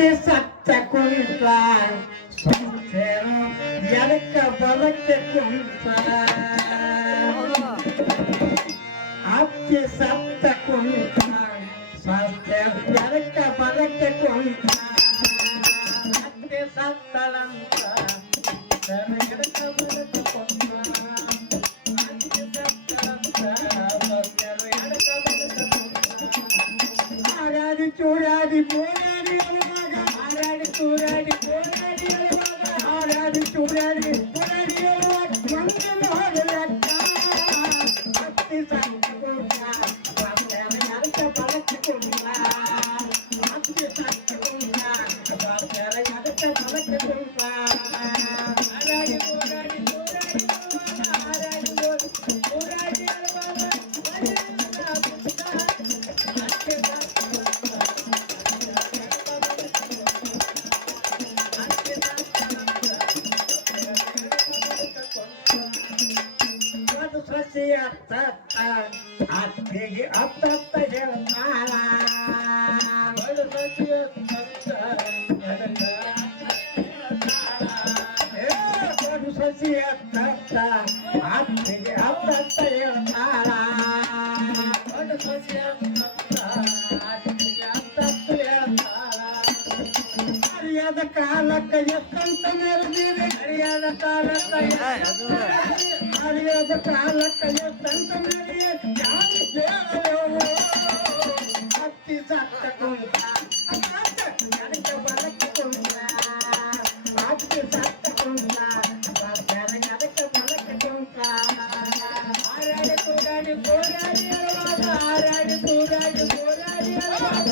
ಅತ್ತೆ ಸತ್ತ ಕುಂತ ಸೊಸೆರು ಎಡಕ್ಕ ಬಲಕ್ಕೆ ಕುಂತ ಅತ್ತೆ ಸತ್ತ ಕುಂತ ಸೊಸೆರು ಎಡಕ್ಕ ಬಲಕ್ಕೆ ಕುಂತ ಅತ್ತೆ ಸತ್ತಳಂತ ಸೊಸೆರು ಎಡಕ್ಕ ಬಲಕ್ಕೆ Hallelujah. ಅತ್ತಿಗೆ ಅತ್ತತ್ತ ಹರಿಯಾದ ಕಾಲಕ್ಕ ಎತ್ತಂತ ಮೆರೆದಿರಿ ಹರಿಯಾದ ಕಾಲಕ್ಕ ಹರಿಯಾದ ಕಾಲಕ್ಕ ಎತ್ತಂತ ಮೆರೆಯ ಯಾರು ಹೇಳಲು ಹತ್ತಿ ಸತ್ತ ಕುಂತ ಅದಕ್ಕೆ ಬಲಕ್ಕೆ ಕುಂತ ಹತ್ತಿ ಸತ್ತ ಕುಂತ ಅದಕ್ಕೆ ಬಲಕ್ಕೆ ಕುಂತ ಹಾರಾಡಿ ಕೂಡಾಡಿ ಕೋರಾಡಿ ಅಳವಾಗ ಹಾರಾಡಿ ಕೂಡಾಡಿ ಕೋರಾಡಿ ಅಳವಾಗ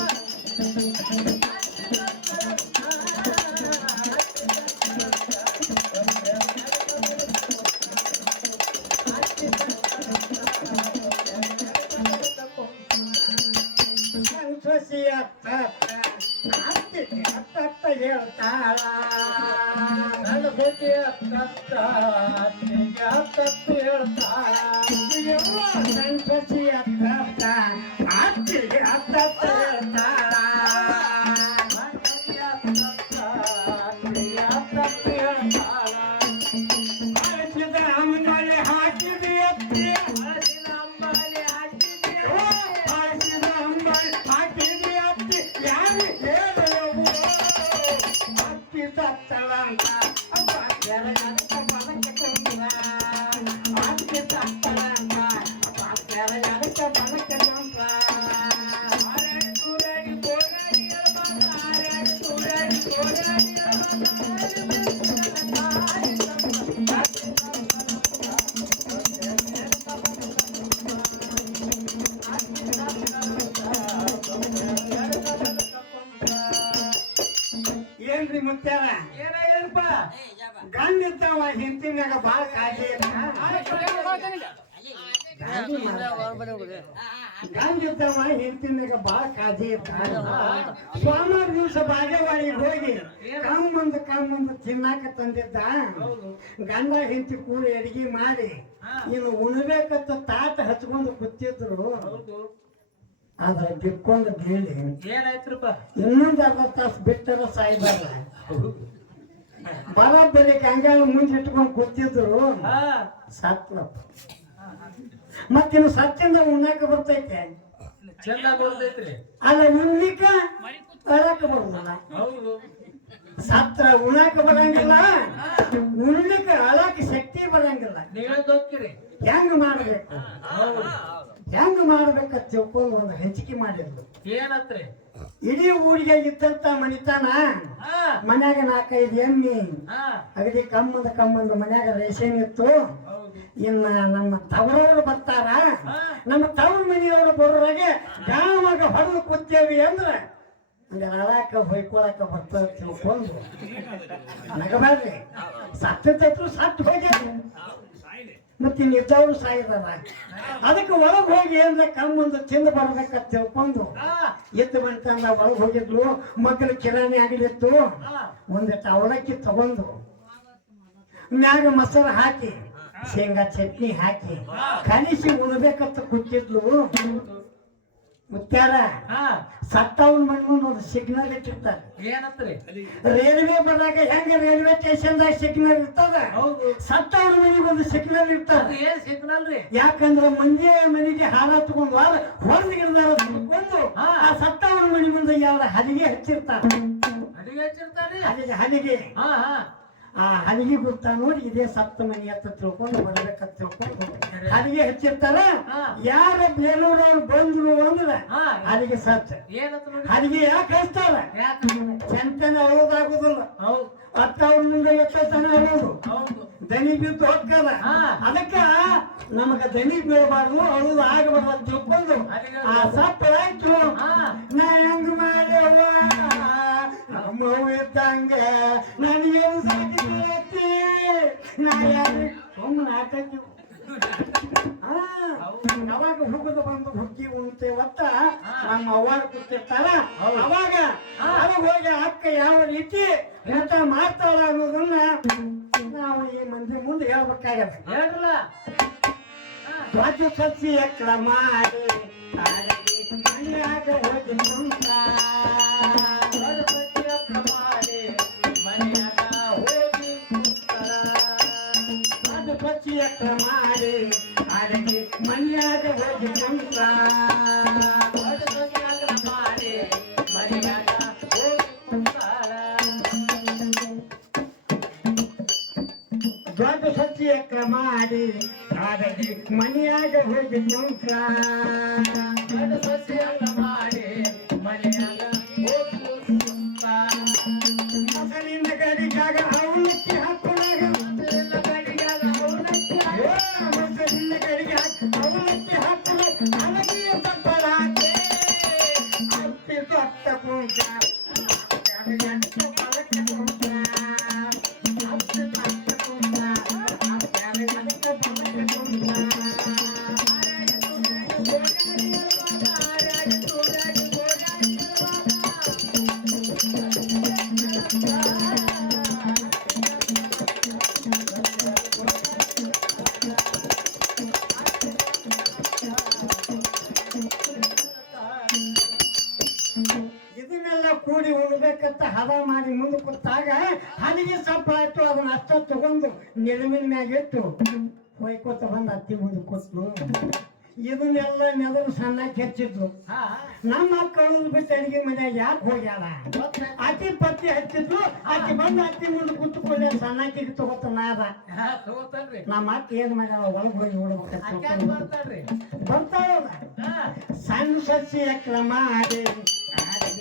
cantar. ಗಂಡ ಇರ್ತಾವ ಹಿಂತಿನಾಗ ಬಾಳ ಕಾಜಿ ಇರ್ತಾವ ಸೋಮವಾರ ದಿವಸ ಬಾಗೇವಾಡಿಗೆ ಹೋಗಿ ಕಮ್ಮಂದು ಕಮ್ಮಂದು ತಿನ್ನಾಕ ತಂದಿದ್ದ. ಗಂಡ ಹಿಂತಿ ಕೂಡಿ ಅಡಿಗೆ ಮಾಡಿ ಇನ್ನು ಉಣ್ಬೇಕಂತ ತಾತ ಹಚ್ಕೊಂಡು ಕೂತಿದ್ರು. ಆದ್ರೆ ಬಿಕ್ಕೊಂಡು ಬೀಳಿ ಇನ್ನೊಂದು ಅರ್ಧ ತಾಸು ಬಿಟ್ಟರ ಸಾಯ್ಬಾರ ಬರೋಬ್ಬರಿ ಕಂಗಾಲ ಮುಂದೆ ಇಟ್ಕೊಂಡು ಕೂತಿದ್ರು. ಹಾ. ಸತ್ವಪ್ಪ ಮತ್ತಿನ್ನು ಸತ್ತಿಂದ ಉಣ್ಣಾಕ ಬರ್ತೈತೆ? ಚಂದ ಬರ್ತೈತ್ರಿ. ಅಲ್ಲ ಉಣ್ಲಿಕ್ಕ ಅಳಕ ಬರುದಿಲ್ಲ. ಹೌದು. ಸತ್ರ ಉಣಾಕ ಬರಂಗಿಲ್ಲ. ಉಣ್ಣಿಕ ಅಳಕ ಶಕ್ತಿ ಬರಂಗಿಲ್ಲ. ಹೆಂಗ್ ಮಾಡ್ಬೇಕು? ಹೆಂಗ್ ಮಾಡ್ಬೇಕು ತಿಳ್ಕೊಂಡು ಒಂದು ಹಂಚಿಕೆ ಮಾಡಿದ್ಲು ಏನತ್ರಿ? ಇಡೀ ಊರಿಗೆ ಇದ್ದಂತ ಮನಿತಾನ ಹಾ. ಮನ್ಯಾಗ ನಾಲ್ಕೈದು ಎಮ್ಮಿ ಹಾ. ಅಗದಿ ಕಮ್ಮಂದ ಕಮ್ಮಂದ ಮನ್ಯಾಗ ರೇಷನ್ ಇತ್ತು. ಹೌದು. ಇನ್ನ ನಮ್ಮ ತವರವರು ಬರ್ತಾರ. ನಮ್ಮ ತವ್ರ ಮನೆಯವರು ಬರೋರಾಗೆ ಗ್ರಾಮಾಗ ಹೊಡೆದು ಕೂತೇವಿ ಅಂದ್ರೆ ಹಂಗ ಅಳಾಕ ಹೊಯ್ಕೊಳಕ ಬರ್ತದ ತಿಳ್ಕೊಂಡು. ನಗಬಾರ್ರಿ. ಸತ್ತೈತು ಸತ್ತು ಹೋಗ್ಯಾರ ಮತ್ತೆ ಇನ್ನಿದ್ದವರು ಸಾಯಿದಾರ ಅದಕ್ಕೆ ಒಳಗೆ ಹೋಗಿ ಏನ್ರ ಕಮ್ಮಂದು ತಿಂದು ಬರ್ಬೇಕಂತ ತಿಳ್ಕೊಂಡು ಎದ್ದು ಬಂತಂದ ಒಳಗೆ ಹೋಗಿದ್ಲು ಮಕ್ಕಳು ಕಿರಾಣಿ ಆಗಲಿತ್ತು ಒಂದಿಟ್ಟು ಅವಲಕ್ಕಿ ತಗೊಂಡು ಮ್ಯಾಗ ಮೊಸರು ಹಾಕಿ ಶೇಂಗಾ ಚಟ್ನಿ ಹಾಕಿ ಕಲಿಸಿ ಉಣ್ಬೇಕಂತ ಕೂತಿದ್ಲು. ಮುತ್ಯಾರ ಹಾ. ಸತ್ತವನ್ ಮಣ್ಣು ಮುಂದೆ ಒಂದು ಸಿಗ್ನಲ್ ಇಟ್ಟಿರ್ತಾರೆ. ಏನಂತ್ರಿ? ರೈಲ್ವೆ ಬಂದಾಗ ಹೆಂಗ ರೈಲ್ವೆ ಸ್ಟೇಷನ್ದಾಗ ಸಿಗ್ನಲ್ ಇರ್ತದ? ಹೌದು. ಸತ್ತವನ ಮನೆಗೆ ಒಂದು ಸಿಗ್ನಲ್ ಇರ್ತಾರೆ ಏನ್ ಸಿಗ್ನಲ್ ರೀ? ಯಾಕಂದ್ರ ಮಂದಿ ಮನೆಗೆ ಹಾರ ತಗೊಂಡು ಹಾರ ಹೊರಗಿರ್ದಾರ ಬಂದು ಒಂದು ಆ ಸತ್ತವನ ಮನೆ ಮುಂದೆ ಯಾರ ಹಲಿಗೆ ಹಚ್ಚಿರ್ತಾರ. ಹಲಿಗೆ ಹಚ್ಚಿರ್ತಾರೆ ಹಲಿಗೆ ಹಲಿಗೆ. ಹಾ ಹಾ. ಆ ಹಲಿಗೆ ಗುರ್ತ ನೋಡಿ ಇದೇ ಸಪ್ತಮನಿ ಅಂತ ತಿಳ್ಕೊಂಡು ಬರ್ಬೇಕಂತ ತಿಳ್ಕೊಂಡು ಹಲಿಗೆ ಹಚ್ಚಿರ್ತಾರ. ಯಾರ ಬೇಲೂರವ್ರು ಬಂದ್ರು ಅಂದ್ರ ಹಾ. ಹಲಿಗೆ ಸತ್ತ ಹಲಿಗೆ ಯಾಕೆ ಹಚ್ತಾರ ಚಂತನ ಹೋಗಾಗುದಿಲ್ಲ ಹೌದು. ಎಷ್ಟತನ ಅಳೋದು ಹೌದು. ದನಿ ಬಿದ್ದು ಹೋಗ್ತದ. ಅದಕ್ಕ ನಮಗ ದನಿ ಬೀಳಬಾರ್ದು ಅಳುದು ಆಗಬಾರ್ದು ಅಂತ ತಿಳ್ಕೊಂಡು ಆ ಸಪ್ಪಳಾಯ್ತು ನಾ ಹೆಂಗ್ ಮಾಡ್ಯವ ನಮ್ಮವ್ ಇದ್ದಂಗ ನನಗೇನು ನಾ ಯಾರು ಸುಮ್ಮನೆ ಹಾಕಿ ಅವಾಗ ಹುಡುಗದು ಬಂದು ಹುಡುಗಿ ಉಂಟೆ ಒತ್ತ ನಮ್ಮ ಅವ್ವಾರ ಕೂತಿರ್ತಾರ? ಅವಾಗ? ಅವಾಗ ಹೋಗಿ ಅಕ್ಕ ಯಾವ ರೀತಿ ಊಟ ಮಾಡ್ತಾಳ ಅನ್ನೋದನ್ನ ನಾವು ಈ ಮಂದಿ ಮುಂದೆ ಹೇಳ್ಬೇಕಾಗತ್ತ. ಹೇಳ್ರಲ್ಲ. ಧ್ವಜ ಸಸಿ ಕ್ರಮ ಮಾಡಿ ಹೋಗಿ ಸಸಿ ಎಕ್ಕಳ ಮಾಡಿ ತಾಳಗಿ ಮನ್ಯಾಗ ಹೋಗಿ ಕುಂತ. ಧ್ವಜ ಸಸಿ ಎಕ್ಕಳ ಮಾಡಿ ತಾಳಗಿ ಮನ್ಯಾಗ ಹೋಗಿ ಹಾಕಿ ಉಣ್ಬೇಕಂತ ಹದ ಮಾಡಿ ಮುಂದೆ ಕೂತಾಗ ಹಲಿಗೆ ಸಪ್ಪಾಯ್ತು ಅದನ್ನ ಅಷ್ಟ ತಗೊಂಡು ನೆಲಮಿನ ಮ್ಯಾಗ ಇಟ್ಟು ಹೊಯ್ಕೋತ ಬಂದು ಅತ್ತಿ ಮುಂದೆ ಕೂತ್ಲು. ಇದನ್ನೆಲ್ಲ ನೆದರು ಸಣ್ಣ ಕೆಚ್ಚಿದ್ರು ನಮ್ಮ ಕಳು ಬಿಟ್ಟು ಅಡಿಗೆ ಮನ್ಯಾಗ ಯಾಕೆ ಹೋಗ್ಯಾರ ಅತಿ ಪತ್ತಿ ಹಚ್ಚಿದ್ರು ಅತಿ ಬಂದು ಅತ್ತಿ ಮುಂದೆ ಕೂತ್ಕೊಂಡೆ ಸಣ್ಣ ಕಿಗ್ ತಗೋತ ನಾದ ನಮ್ಮ ಅಕ್ಕ ಏನ್ ಮಾಡ್ಯಾಳ ಒಳಗೆ ಹೋಗಿ ಸಣ್ಣ ಸಸಿ ಯಾಕ್ರಮಾ ಬರ್ತಾವಲ್ಲ ಹಾ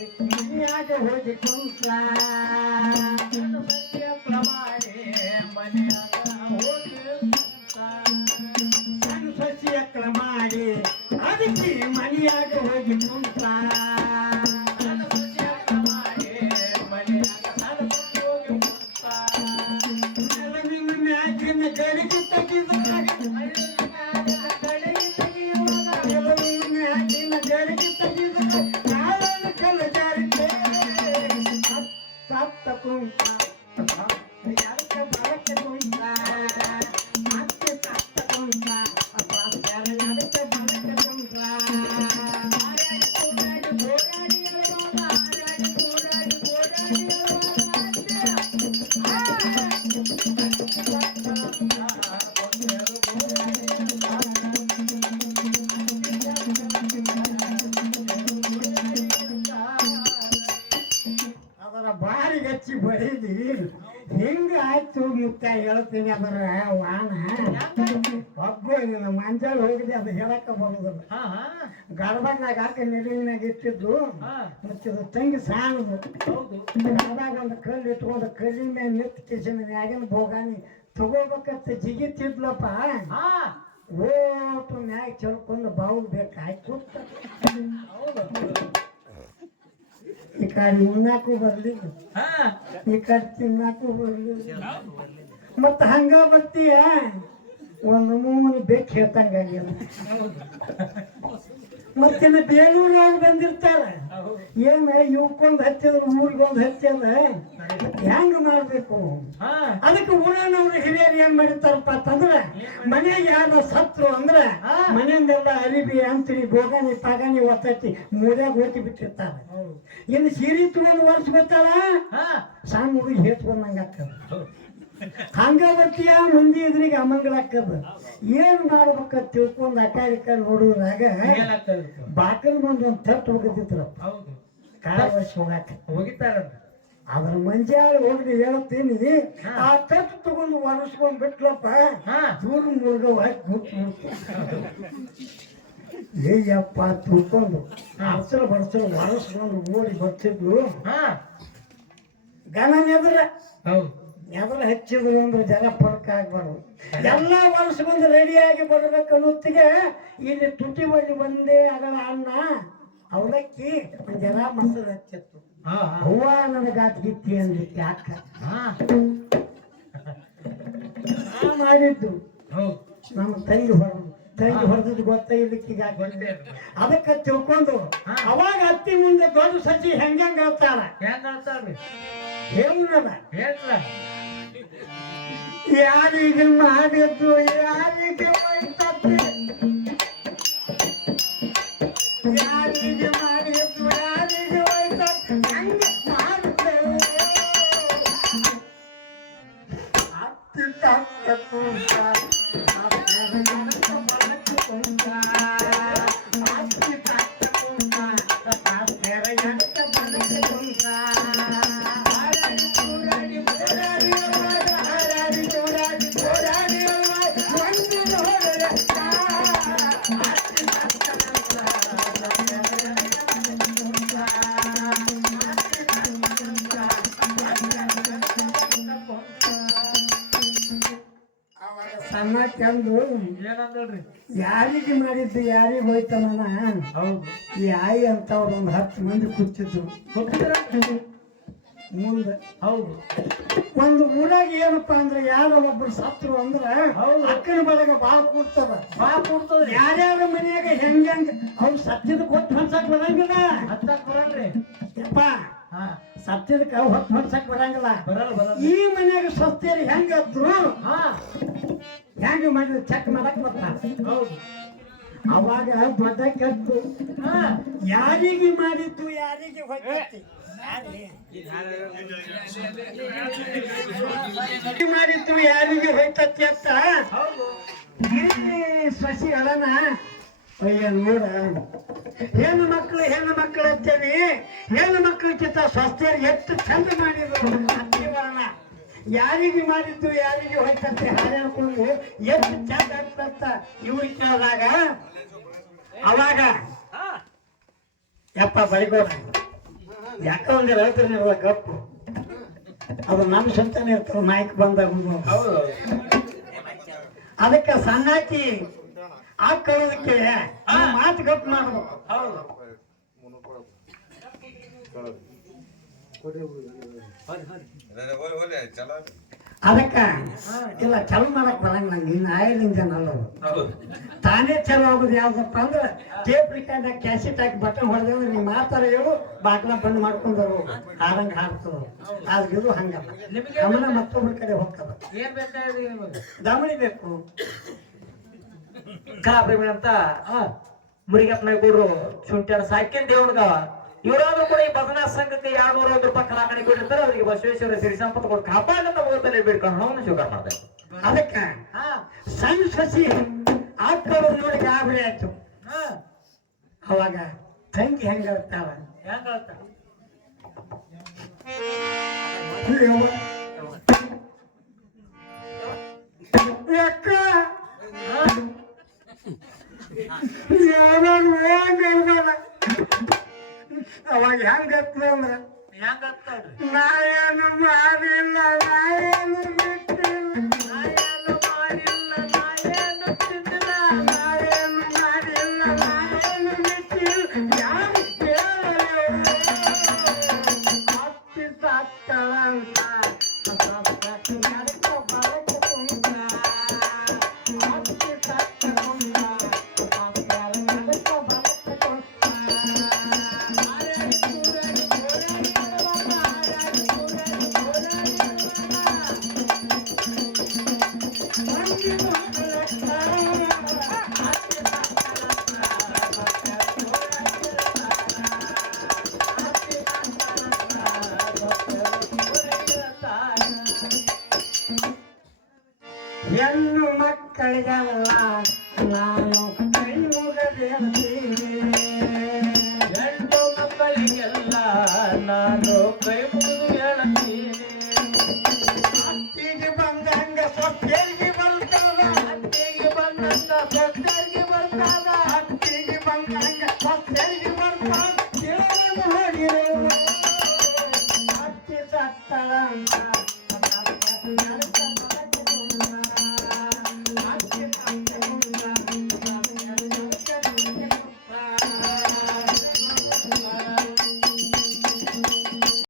ಸಣ್ಣ ಸಸಿ ಎಕ್ಳ ಮಾಡಿ ಮನ್ಯಾಗ ಹೋಗಿ ಕುಂತ ಸಣ್ಣ ಅದಕ್ಕೆ ಮನೆಯಾಗ ಹೋಗಿ ಕುಂತ. ಬರೀದಿ ಹೆಂಗ ಆಯ್ತು ಮುಕ್ತ ಹೇಳ್ತೀನಿ ಅದರ ಒಬ್ಬ ಇದನ್ನ ಮಂಜಾಳ ಹೋಗಿದೆ ಅದು ಹೇಳಕ್ಕ ಬರುದಿಲ್ಲ. ಗರ್ಭನಾಗ ಹಾಕಿ ನೆರಳಿನಾಗ ಇಟ್ಟಿದ್ದು. ಹಾ. ತಂಗಿ ಸಾಣದು. ಗರ್ಭಾಗ ಒಂದು ಕಲ್ಲು ಇಟ್ಕೊಂಡು ಕಲ್ಲಿ ಮೇಲೆ ನಿಂತು ಕಿಶನ್ ಮ್ಯಾಗಿನ ಭೋಗಾನಿ ತಗೋಬೇಕಂತ ಜಿಗಿತಿದ್ಲಪ್ಪ. ಓಟು ಮ್ಯಾಗ ಚಲ್ಕೊಂಡು ಬಾವು ಬೇಕಾಯ್ತು. ಈ ಕಡೆ ಉಣ್ಣಾಕು ಬರ್ಲಿಲ್ಲ. ಹಾ. ಈ ಕಡೆ ತಿನ್ನಾಕು ಬರ್ಲಿಲ್ಲ. ಮತ್ತ ಹಂಗ ಬರ್ತೀಯ? ಒಂದು ಮೂಮನಿ ಬೇಕು ಹೇಳ್ತಂಗಾಗಿಲ್ಲ ಮತ್ತಿನ್ನ ಬೇಲೂರವ್ರು ಬಂದಿರ್ತಾರ. ಏನ ಇವಕ್ಕೊಂದು ಹಚ್ಚಿದ್ರ ಊರಿಗೊಂದು ಹಚ್ಚದ ಹೆಂಗ ಮಾಡ್ಬೇಕು? ಅದಕ್ಕೆ ಊರನವ್ರು ಹಿರಿಯರು ಏನ್ ಮಾಡಿರ್ತಾರಪ್ಪ ಅಂತಂದ್ರ ಮನೆಗೆ ಯಾರು ಸತ್ರು ಅಂದ್ರೆ. ಮನೆಯಿಂದೆಲ್ಲ ಅರಿಬಿ ಅಂತಿರಿ ಬೋಗಾನಿ ಪಾಗಾನಿ ಒತ್ತಿ ಮೂರ್ಯಾಗ ಓದಿ ಬಿಟ್ಟಿರ್ತಾರ. ಇನ್ನು ಸೀರೆ ತಗೊಂಡು ವರ್ಷ ಗೊತ್ತಾಳ ಹಾ. ಸಣ್ಣ ಹುಡುಗಿ ಹೇತ್ಕೊಂಡಂಗ ಆಗ್ತದ. ಹಂಗ ಬರ್ತೀಯ? ಮಂದಿ ಎದುರಿಗೆ ಅಮಂಗಳ ಆಗ್ತದ. ಏನ್ ಮಾಡ್ಬೇಕ ತಿಳ್ಕೊಂಡ್ ಅಕ್ಕ ಇಕ್ಕ ನೋಡುವಾಗ ಬಾಕಲ್ ಬಂದ್ ಒಂದ್ ತಟ್ಟು ಹೋಗಿದ್ರು ಕಾಲ ವರ್ಷ ಹೋಗಾಕ ಹೋಗಿತಾರಂತ ಅದ್ರ ಮಂಜಾಳ ಹೋಗಿ ಹೇಳ್ತೀನಿ. ಆ ತತ್ ತಗೊಂಡು ಒರೆಸ್ಕೊಂಡ್ ಬಿಟ್ಲಪ್ಪ. ದೂರ ಮುರುಗ ಏಯ್ಯಪ್ಪ ತಿಳ್ಕೊಂಡು ಹಸರು ಬರ್ಸಲ ಒರೆಸ್ಕೊಂಡು ಓಡಿ ಬರ್ತಿದ್ಲು. ಹಾ. ಗನ ನೆದ್ರ. ನೆದ್ರ ಹಚ್ಚಿದ್ರು ಅಂದ್ರೆ ಜನ ಫರ್ಕ್ ಆಗ್ಬಾರ್ದು ಎಲ್ಲ ರೆಡಿ ರೆಡಿಯಾಗಿ ಬರ್ಬೇಕು ಅನ್ನೋತ್ತಿಗೆ ಇಲ್ಲಿ ತುಟಿ ಬಳ್ಳಿ ಬಂದೇ ಅದರ ಅನ್ನ. ಅವಲಕ್ಕಿ ಒಂದ್ ಜನ ಮೊಸರು ಹಚ್ಚಿತ್ತು. ಹಾ ಹಾ. ಅವ್ವ ನನಗಾತ್ ಗಿತ್ತಿ ಅಂದಿತ್ತು ಅಕ್ಕ ಹಾ. ನಾ ಮಾಡಿದ್ದು. ನಮ್ಮ ತಂಗಿ ಹೊರ ತಂಗಿ ಹೊಡೆದದ್ದು ಗೊತ್ತ ಇಲ್ಲಿಕ್ಕೀಗ ಅದಕ್ಕೆ ತಿಳ್ಕೊಂಡು. ಅವಾಗ ಅತ್ತಿ ಮುಂದೆ ದೊಡ್ಡ ಸಜ್ಜಿ ಹೆಂಗಂಗ ಹೇಳ್ತಾರ ಹೆಂಗ್ ಹೇಳ್ತಾರ್ರಿ ಹೇಳ ಹೇಳ್ರ ಯಾರಿಗೆ ಮಾಡಿದ್ದು ಯಾರಿಗೆ I'm gonna go to the. ಸಣ್ಣ ಚಂದು ಏನಂದ್ರಿ ಯಾರಿಗೆ ಮಾಡಿದ್ದು ಯಾರಿಗೆ ಹೋಯ್ತಾನ ಹೌದು. ಈ ಆಯಿ ಅಂತ ಒಂದು ಹತ್ತು ಮಂದಿ ಕೂತಿದ್ರು. ಮುಂದೆ. ಹೌದು. ಒಂದು ಊರಾಗ ಏನಪ್ಪಾ ಅಂದ್ರೆ ಯಾರೋ ಒಬ್ರು ಸತ್ರು ಅಂದ್ರೆ. ಅಕ್ಕನ ಬಳಗ ಬಾಳ ಕೂಡ್ತದ. ಬಾ ಕೂಡ್ತದ ಯಾರ್ಯಾರ ಮನೆಯಾಗ ಹೆಂಗ ಅವ್ರು ಸತ್ಯದ ಕೊಟ್ಟು ಹೊಡ್ಸಕ್ ಬರಂಗಿಲ್ಲ. ಹತ್ತಾಕ್ ಬರಲ್ರಿ. ಯಪ್ಪ ಹಾ. ಸತ್ಯದಕ್ಕ ಹೊತ್ತು ಹೊಡ್ಸಕ್ ಬರಂಗಿಲ್ಲ. ಬರಲ್ಲ ಬರಲ್ಲ. ಈ ಮನೆಯಾಗ ಸತ್ಯರು ಹೆಂಗದ್ರು ಹಾ. ಹೆಂಗ ಮಾಡಿದ್ರು ಚೆಕ್ ಮಾಡಕ್ ಬರ್ತಾರ ಹೌದು ಅವಾಗ ಬದ ಕತ್ತು ಯಾರಿಗೆ ಮಾಡಿದ್ದು ಯಾರಿಗೆ ಹೊಯ್ತತ್ತಿ ಮಾಡಿದ್ದು ಯಾರಿಗೆ ಹೊಯ್ತತ್ತಿ ಅಂತ? ಸಸಿ ಅಳನ? ಅಯ್ಯ ನೋಡ. ಹೆಣ್ಣು ಮಕ್ಕಳು ಹೆಣ್ಣು ಮಕ್ಕಳು ಅಂತೇವಿ ಹೆಣ್ಣು ಮಕ್ಕಳಕ್ಕಿಂತ ಸ್ವಸ್ಥರು ಎಷ್ಟು ಚಂದ ಮಾಡಿದ್ರು ಅತ್ತಿವರಣ ಯಾರಿಗೆ ಮಾಡಿದ್ದು ಯಾರಿಗೆ ಹೋಯ್ತಂತೆ ಹಾಡ್ಕೊಂಡು ಎಷ್ಟು ಚಂದ ಆಗ್ತಂತ ಇವ್ರಿಗೆ ಕೇಳಿದಾಗ ಅವಾಗ ಹಾ. ಯಪ್ಪ ಬಳಿಗೋಡ ಯಾಕ ಒಂದು ಹೇಳ್ತೀನಿ ಇರುವ ಗಪ್ಪು. ಅದು ನಮ್ಮ ಸಂತಾನೆ ಇರ್ತದೆ ನಾಯ್ಕ ಬಂದಾಗ ಹೌದು ಅದಕ್ಕೆ ಸಣ್ಣಾಕಿ ಆ ಕಳೋದಕ್ಕೆ ಆ ಮಾತು ಗಪ್ ಮಾಡ್ಬೇಕು ಹೌದು. ಅದಕ್ಕ ಇಲ್ಲ ಚಲೋ ಮಾಡಕ್ ಬರಂಗ ನಂಗೆ ಇನ್ನು ಆಯಿಲ್ ಜನ ಅಲ್ಲ ತಾನೇ ಚಲೋ ಆಗೋದು ಯಾವ್ದಪ್ಪ ಅಂದ್ರೆ ಟೇಪ್ ರಿಕಾರ್ಡ್ ಕ್ಯಾಸೆಟ್ ಹಾಕಿ ಬಟನ್ ಹೊಡೆದ್ರೆ ನೀವು ಮಾಡ್ತಾರ ಹೇಳು ಬಾಗ್ಲ ಬಂದ್ ಮಾಡ್ಕೊಂಡು ಹಾಡಂಗ ಹಾಡ್ತದ ಆದ್ರೆ ಇದು ಹಂಗಲ್ಲ. ನಿಮ್ಗೆ ಗಮನ ಮತ್ತೊಬ್ಬರ ಕಡೆ ಹೋಗ್ತದ. ಏನ್ ಬೇಕಾದ್ರಿ ನಿಮಗೆ? ಗಮನಿ ಬೇಕು. ಕಾಪ್ರಿ ಅಂತ ಮುರಿಗಪ್ಪನ ಗುರು ಶುಂಠಿಯನ್ನು ಸಾಕಿನ ದೇವಣ್ಗಾವ ಇವರಾದ್ರೂ ಕೂಡ ಈ ಭಜನಾ ಸಂಘಕ್ಕೆ ಯಾರ್ನೂರ ಒಂದು ರೂಪಾಯಿ ಕಲಾಕಣಿ ಕೊಟ್ಟಿರ್ತಾರೆ ಅವರಿಗೆ ಬಸವೇಶ್ವರ ಸಿರಿ ಸಂಪತ್ತು ಕೊಟ್ಟು ಕಾಪಾಡಂತ ಹೋಗತ್ತಲ್ಲಿ ಬೇಡ್ಕೊಂಡು ನಾವು ಸ್ವೀಕಾರ ಮಾಡ್ತಾರೆ ಅದಕ್ಕೆ ಸಣ್ಣ ಸಸಿ ಆತ್ಮರು ನೋಡಿ ಗಾಬರಿ ಆಯ್ತು. ಅವಾಗ ತಂಗಿ ಹೆಂಗ ಹೇಳ್ತಾವ ಹೆಂಗ ಹೇಳ್ತಾವ. ಅಕ್ಕ ಯಾರು ಹೆಂಗ ಹೇಳ್ಬೇಡ. ಅವಾಗ ಹೆಂಗ ಅಂದ್ರೆ ಹೆಂಗ್ ಹೇಳ್ತಾರ್ರಿ ನಾ ಏನು ಮಾಡಿಲ್ಲ ನಾ ಏನು